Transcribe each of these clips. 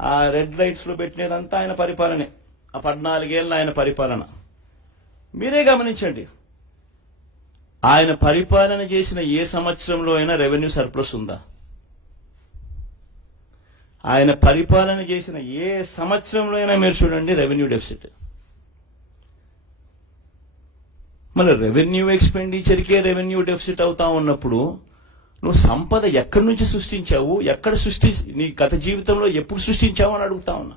ఆ రెడ్ లైట్స్లో పెట్టినదంతా ఆయన పరిపాలనే. ఆ పద్నాలుగేళ్ళ ఆయన పరిపాలన. మీరే గమనించండి. ఆయన పరిపాలన చేసిన ఏ సంవత్సరంలో అయినా రెవెన్యూ సర్ప్లస్ ఉందా? ఆయన పరిపాలన చేసిన ఏ సంవత్సరంలో అయినా మీరు చూడండి రెవెన్యూ డెఫిసిట్. మళ్ళీ రెవెన్యూ ఎక్స్పెండిచర్కే రెవెన్యూ డెఫిసిట్ అవుతా ఉన్నప్పుడు నువ్వు సంపద ఎక్కడి నుంచి సృష్టించావు? ఎక్కడ సృష్టి నీ గత జీవితంలో ఎప్పుడు సృష్టించావు అని అడుగుతా ఉన్నా.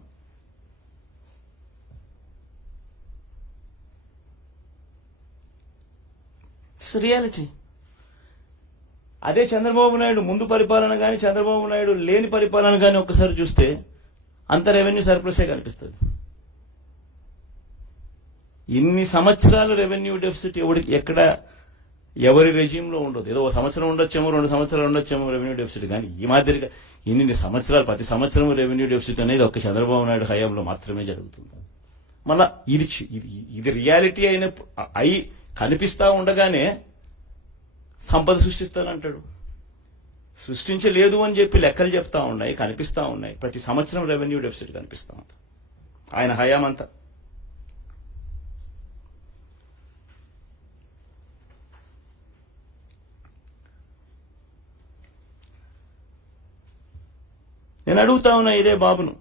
రియాలిటీ అదే చంద్రబాబు నాయుడు ముందు పరిపాలన కానీ చంద్రబాబు నాయుడు లేని పరిపాలన కానీ ఒక్కసారి చూస్తే అంత రెవెన్యూ సర్ప్లసే కనిపిస్తుంది. ఇన్ని సంవత్సరాలు రెవెన్యూ డెఫిసిట్ ఎవడికి ఎక్కడ ఎవరి రెజ్యూమ్లో ఉండదు. ఏదో ఒక సంవత్సరం ఉండొచ్చేమో రెండు సంవత్సరాలు ఉండొచ్చేమో రెవెన్యూ డెఫిసిట్ కానీ ఈ మాదిరిగా ఇన్ని సంవత్సరాలు ప్రతి సంవత్సరం రెవెన్యూ డెఫిసిట్ అనేది ఒక చంద్రబాబు నాయుడు హయాంలో మాత్రమే జరుగుతుంది మళ్ళా ఇది ఇది రియాలిటీ అయిన అయి కనిపిస్తా ఉండగానే సంపద సృష్టిస్తానంటాడు సృష్టించలేదు అని చెప్పి లెక్కలు చెప్తా ఉన్నాయి కనిపిస్తా ఉన్నాయి. ప్రతి సంవత్సరం రెవెన్యూ డెఫిసిట్ కనిపిస్తా ఉంది. ఆయన హయాం నేను అడుగుతా ఉన్నా ఇదే బాబును.